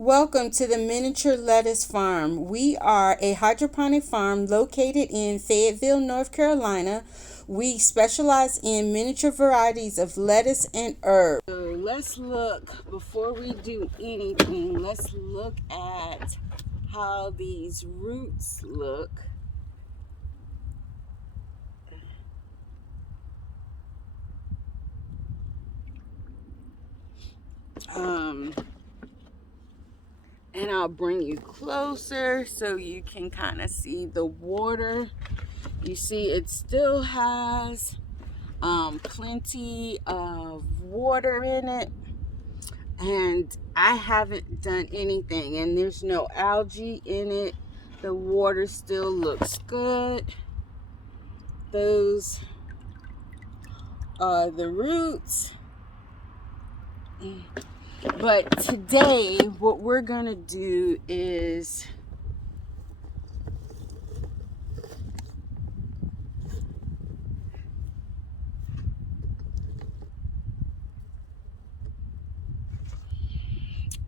Welcome to the Miniature Lettuce Farm. We are a hydroponic farm located in Fayetteville, North Carolina. We specialize in miniature varieties of lettuce and herbs. So let's look, before we do anything, let's look at how these roots look. And I'll bring you closer so you can kind of see the water. You see it still has plenty of water in it, and I haven't done anything, and there's no algae in it. The water still looks good. Those are the roots. But today what we're gonna do is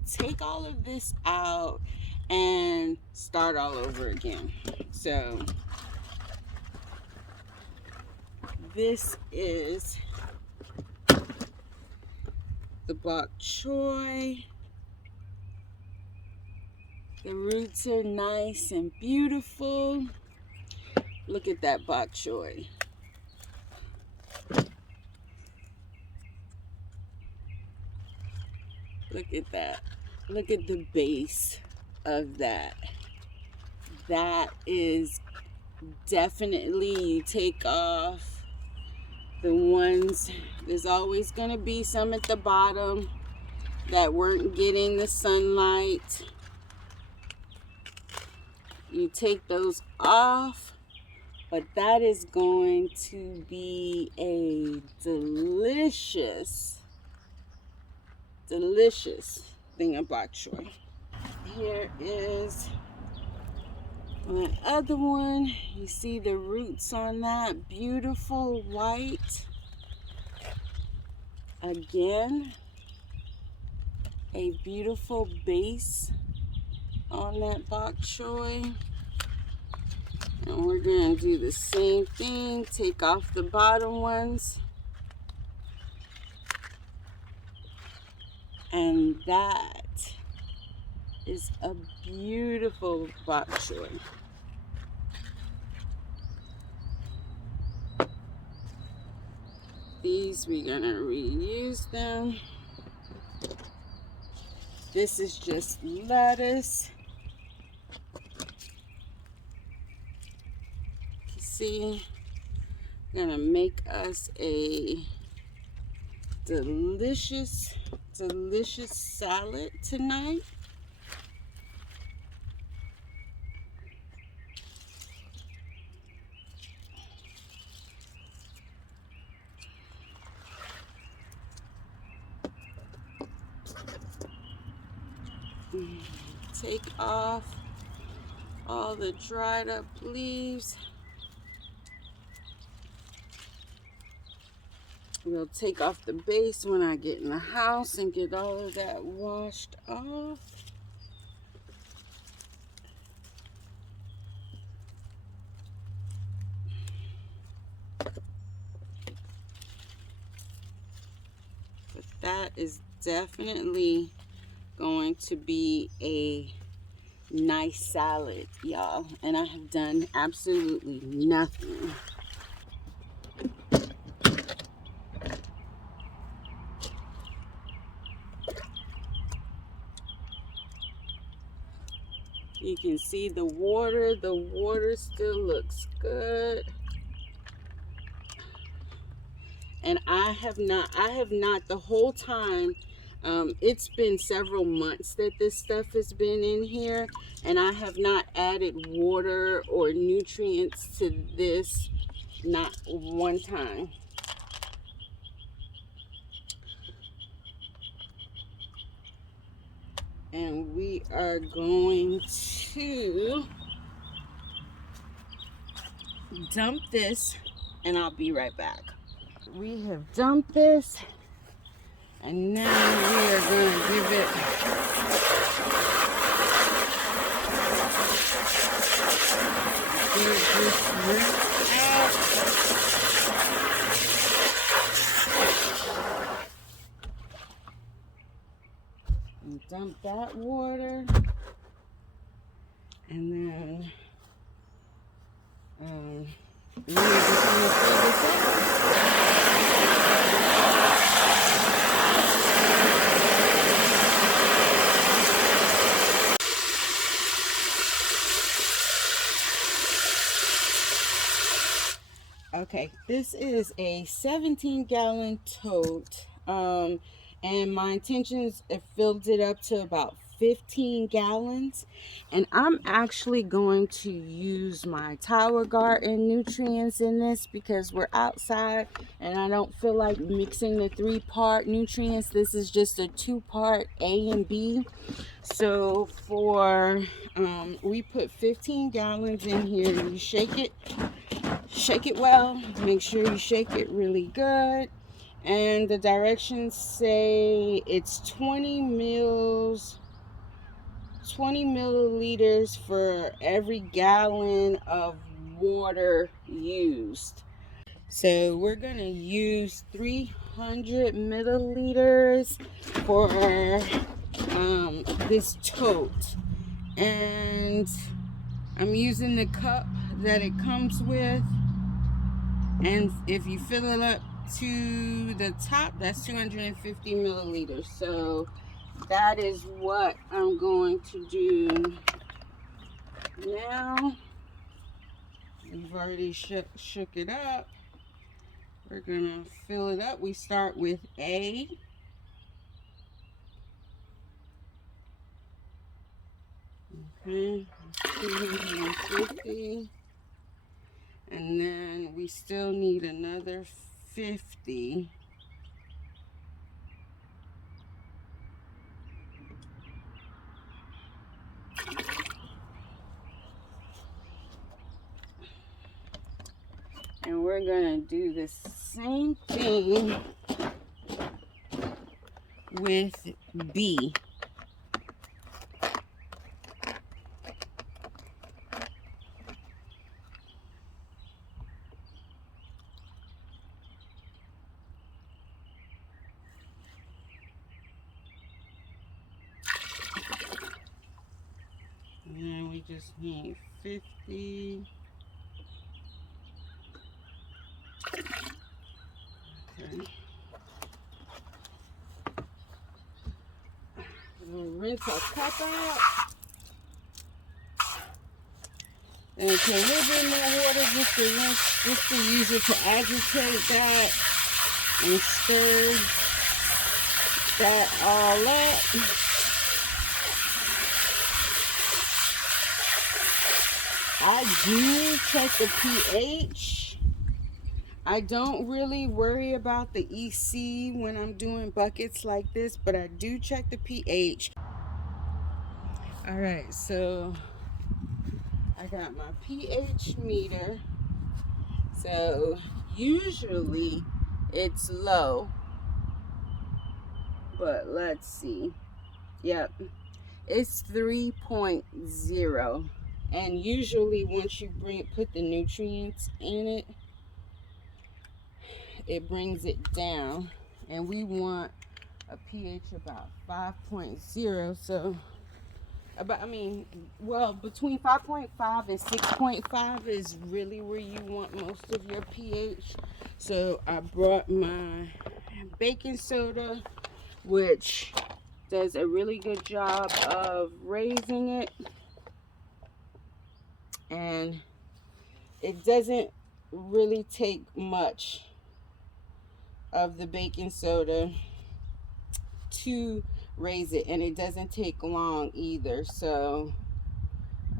take all of this out and start all over again. So this is the bok choy. The roots are nice and beautiful. Look at that bok choy. Look at that. Look at the base of that. That is definitely, you take off the ones, there's always going to be some at the bottom that weren't getting the sunlight. You take those off, but that is going to be a delicious thing of bok choy. Here is my other one. You see the roots on that, beautiful white. Again, a beautiful base on that bok choy. And we're going to do the same thing. Take off the bottom ones. And that is a beautiful bok choy. These, we're going to reuse them. This is just lettuce. You see, I'm going to make us a delicious salad tonight. Take off all the dried up leaves. We'll take off the base when I get in the house and get all of that washed off. But that is definitely going to be a nice salad, y'all. And I have done absolutely nothing. You can see the water still looks good. And I have not the whole time, it's been several months that this stuff has been in here, and I have not added water or nutrients to this, not one time. And we are going to dump this, and I'll be right back. We have dumped this, and now we are going to give it And dump that water. And then you just want to fill this up. Okay, this is a 17-gallon tote, and my intentions have filled it up to about 15 gallons, and I'm actually going to use my Tower Garden nutrients in this because we're outside and I don't feel like mixing the 3-part nutrients. This is just a 2-part A and B. So for we put 15 gallons in here. You shake it well, make sure you shake it really good, and the directions say it's 20 milliliters for every gallon of water used. So we're gonna use 300 milliliters for this tote, and I'm using the cup that it comes with. And if you fill it up to the top, that's 250 milliliters. So that is what I'm going to do now. We've already shook it up. We're gonna fill it up. We start with A. Okay, 250. And then we still need another 50. And we're gonna do the same thing with B. And then we just need 50. Okay. We'll rinse our cup out. And put a little bit more water just to rinse, just to use it to agitate that and stir that all up. I do check the pH. I don't really worry about the EC when I'm doing buckets like this, but I do check the pH. All right, so I got my pH meter. So usually it's low, but let's see. Yep, it's 3.0. And usually once you put the nutrients in it, it brings it down. And we want a pH about 5.0. So between 5.5 and 6.5 is really where you want most of your pH. So I brought my baking soda, which does a really good job of raising it. And it doesn't really take much of the baking soda to raise it, and it doesn't take long either. So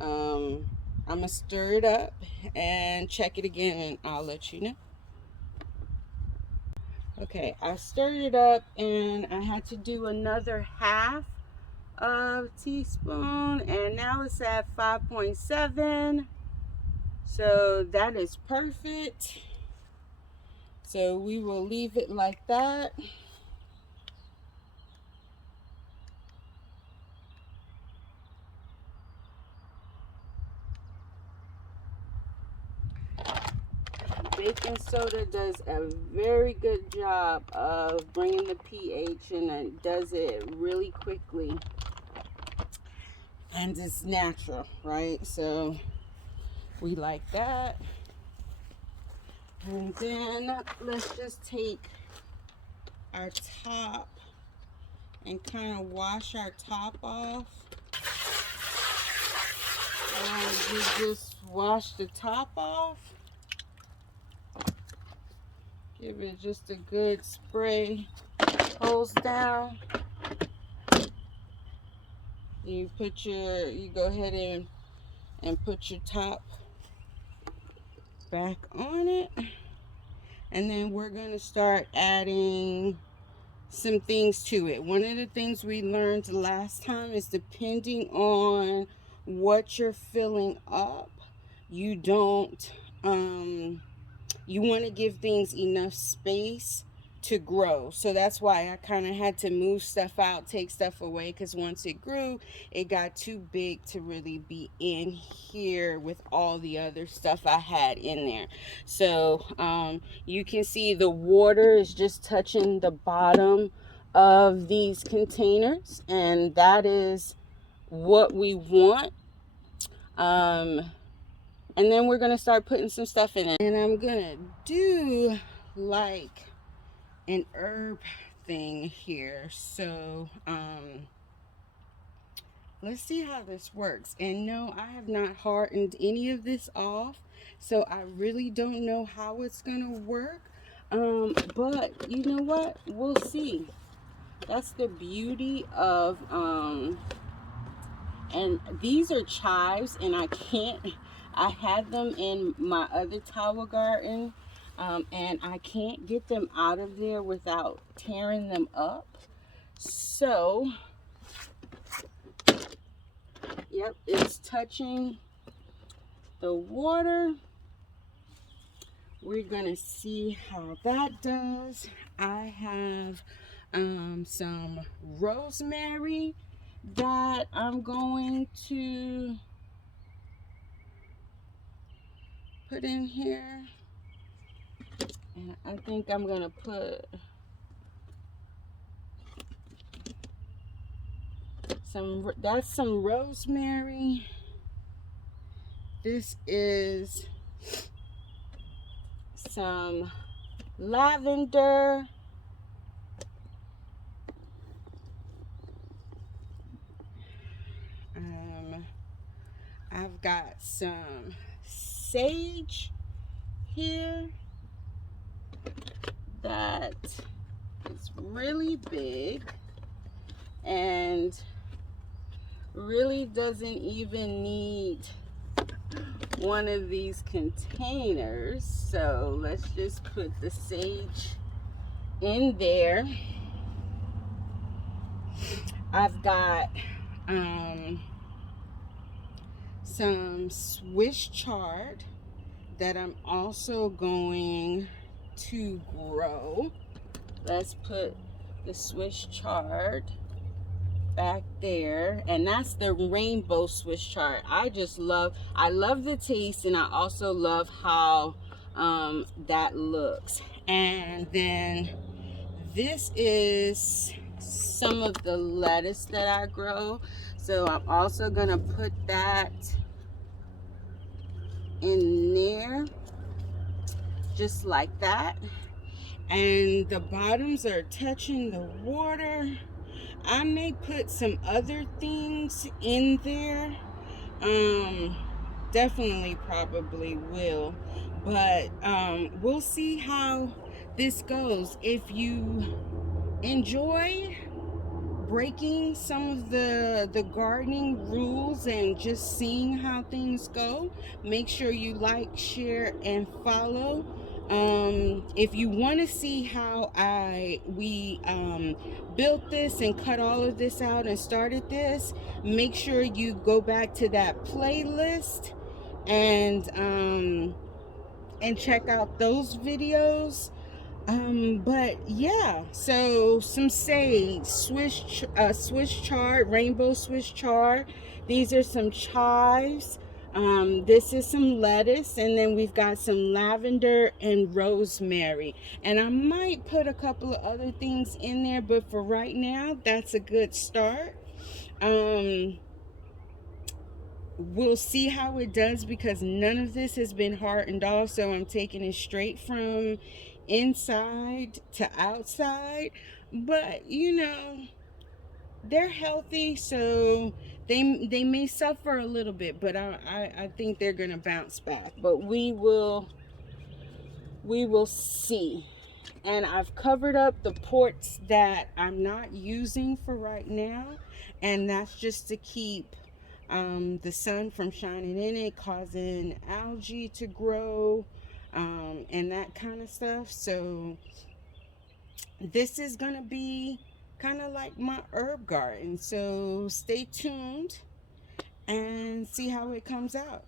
I'm gonna stir it up and check it again, and I'll let you know. Okay, I stirred it up, and I had to do another half of teaspoon, and now it's at 5.7. So that is perfect. So we will leave it like that. baking soda does a very good job of bringing the pH, and it does it really quickly. And it's natural, right? So we like that. And then let's just take our top and kind of wash our top off. And you just wash the top off. Give it just a good spray, hose down. You go ahead and put your top back on it. And then we're going to start adding some things to it. One of the things we learned last time is, depending on what you're filling up, you don't you want to give things enough space to grow. So that's why I kind of had to move stuff out, take stuff away, because once it grew, it got too big to really be in here with all the other stuff I had in there. So you can see the water is just touching the bottom of these containers, and that is what we want. And then we're going to start putting some stuff in it. And I'm going to do like an herb thing here. So let's see how this works. And no, I have not hardened any of this off, so I really don't know how it's going to work. But you know what? We'll see. That's the beauty of and these are chives, and I had them in my other tower garden, and I can't get them out of there without tearing them up. So, yep, it's touching the water. We're gonna see how that does. I have some rosemary that I'm going to put in here, and I think I'm gonna put some rosemary. This is some lavender. I've got some sage here that is really big and really doesn't even need one of these containers. So let's just put the sage in there. I've got some Swiss chard that I'm also going to grow. Let's put the Swiss chard back there, and that's the rainbow Swiss chard. I love the taste, and I also love how that looks. And then this is some of the lettuce that I grow, so I'm also gonna put that in there just like that. And the bottoms are touching the water. I may put some other things in there. Definitely probably will, but we'll see how this goes. If you enjoy breaking some of the gardening rules and just seeing how things go, make sure you like, share, and follow. If you want to see how we built this and cut all of this out and started this, make sure you go back to that playlist and check out those videos. But yeah, so some sage, Swiss chard, rainbow Swiss chard. These are some chives. This is some lettuce, and then we've got some lavender and rosemary. And I might put a couple of other things in there, but for right now, that's a good start. Um, we'll see how it does because none of this has been hardened off, so I'm taking it straight from inside to outside. But they're healthy, so they may suffer a little bit, but I think they're gonna bounce back. But we will see. And I've covered up the ports that I'm not using for right now, and that's just to keep the sun from shining in it, causing algae to grow, and that kind of stuff. So this is gonna be kind of like my herb garden. So stay tuned and see how it comes out.